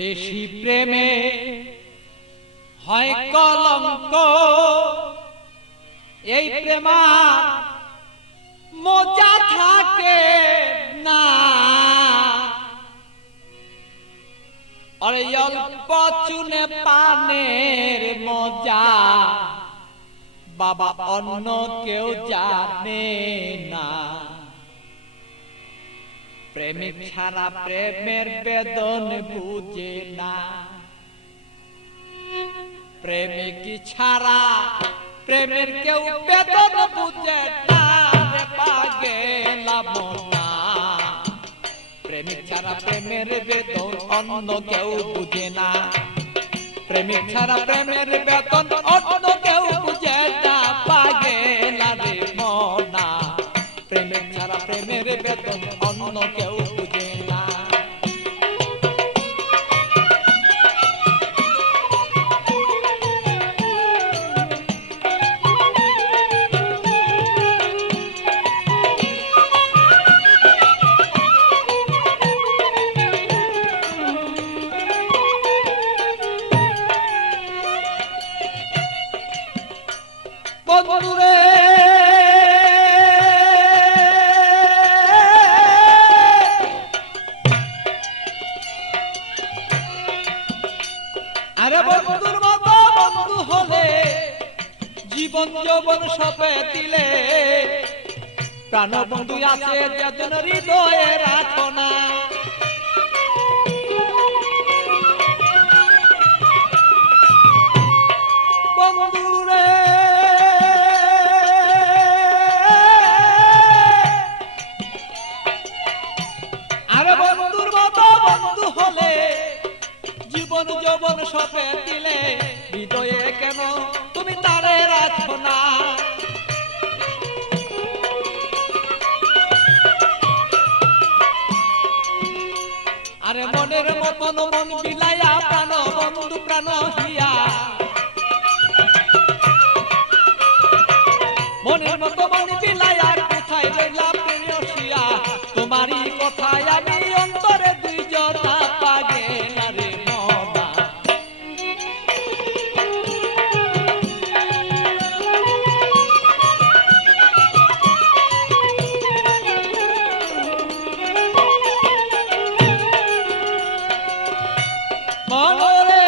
বেশি প্রেমে হয় কলঙ্ক, এই প্রেমা মজা থাকে না। আরে অল্প চুনে পানের মজা বাবা অন্য কেউ জানে না। প্রেমিক ছাড়া প্রেমের বেদন বুঝে না। প্রেমিক ছাড়া প্রেমের কেউ বেদন বুঝে না রে পাগেলা মনা। প্রেমিক ছাড়া প্রেমের বেদন অন্য কেউ বুঝে না। প্রেমিক ছাড়া প্রেমের বেদন অন্য কেউ বুঝে না পাগেলা রে মনা। প্রেমিক ছাড়া প্রেমের বেদন অন্য কেউ বুঝে না। বন্ধুরে আরে বন্ধুর মতো বন্ধু হলে জীবন যৌবন সপে দিলে। প্রাণ বন্ধু আছে যেদিন হৃদয়ে রাখো না। বন্ধুরে আরে বন্ধুর মতো বন্ধু হলে জীবন যৌবন সপে দিলে। হৃদয়ে কেন তুমি তারে রাখো না। আরে মনের মতন মন বিলাইয়া প্রাণ বন্ধু প্রাণ হিয়া। মনের মতো মন বিলাইয়া কোথায় রইলাম প্রেয়সিয়া। তোমারই কথায় আমি অন্তরে দুই জনা পাগেলা রে মনা। মনরে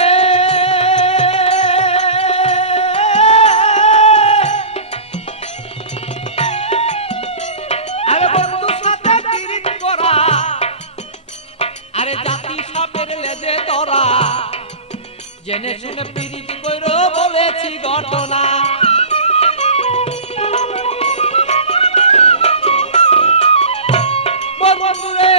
আরে বন্ধু সাথে পিরিত করা, আরে জাতি সাপের লেজে ধরা। জেনে শুনে পিরিত কইরো বলেছি ঘটনা। বন্ধুরে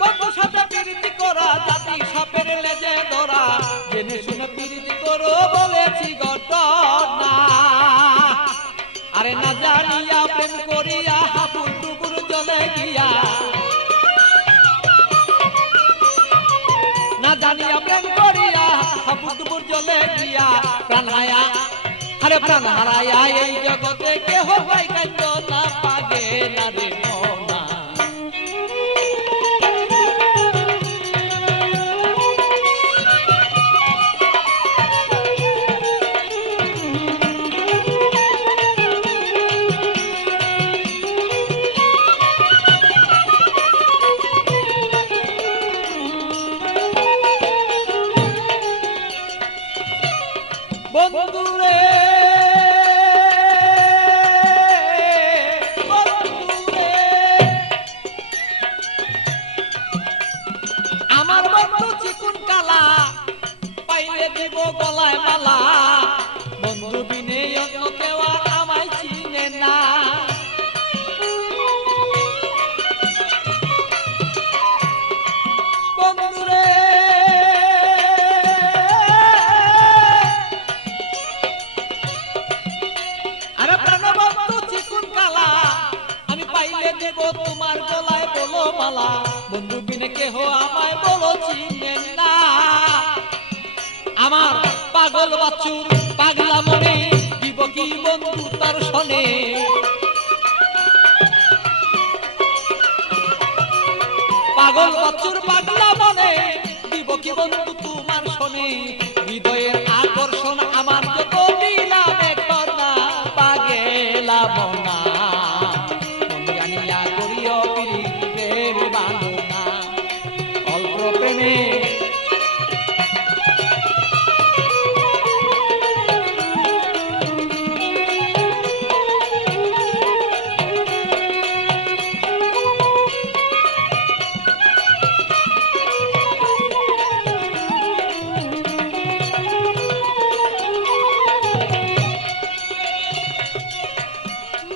বন্ধুর সাথে পিরিতি করা, জাতি সাপের লেজে ধরা। জেনে শুনে পিরিতি করো বলেছি ঘটনা। আরে না জানিয়া প্রেম করিয়া হাবুর ডুবুর জলে গিয়া। না জানিয়া প্রেম করিয়া হাবুর ডুবুর জলে গিয়া। প্রাণ হায়া আরে প্রাণ হারাইয়া এই জগতে কেহ পাই কাইন্দ না পাগেলা রে মনা। বন্ধুরে বন্ধুরে আমার বন্ধু চিকুন কালা, পাইলে দেব গলায় মালা। বন্ধু বিনে অন্য কেউ আর আমায় চিনে না। বন্ধুরে আরে প্রাণবন্ধু চিকুন কালা, আমি পাইলে দেব তোমার গলায় বলো মালা। বন্ধু বিনে কেহ আমায় বলো চিনে না। আমার পাগল বাছুর পাগলা মনে দিব কি বন্ধু তার শোনে। পাগল বচ্চুর পাগলা মনে দিব কি বন্ধু তোমার শোনে হৃদয়ের আকর্ষণ আমার যত দিলাম এখন না পাগেলা মনা মন জানিয়া করিও প্রেম বাঁধনা অল্প প্রেমে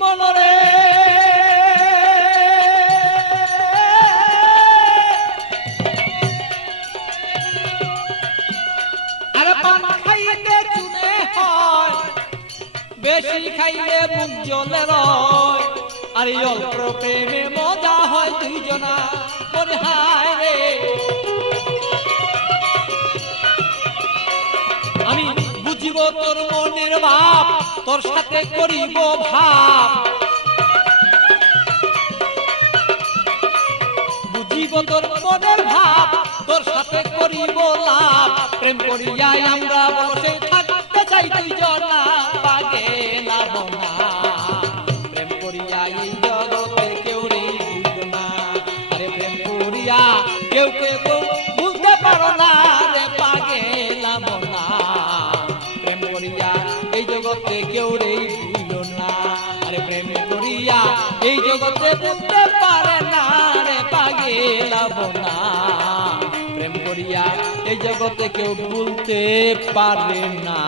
মনরে আরে পান খাইতে চুনে হয় বেশি খাইলে মুখ জ্বলে রয় আর এই অল্প প্রেমে মজা হয় দুইজনা মনে হায় রে আমি বুঝিব তোর মনের ভাব তোর সাথে করিব ভাব বুঝিব তোর মনের ভাব তোর সাথে করিব লাভ প্রেম করিয়াই আমরা বসে থাকতে চাই দুইজনা পাগেলা মনা প্রেম করিয়াই এই জগতে কেউ রে বুঝনা আরে প্রেম করিয়া কেউ কেউ বুঝতে পারো না রে পাগেলা মনা প্রেম করিয়া এই জগতে কেউ রে বুঝল না আরে প্রেম করিয়া এই জগতে বুঝতে পারে না রে পাগেলা মনা প্রেম করিয়া এই জগতে কেউ ভুলতে পারে না।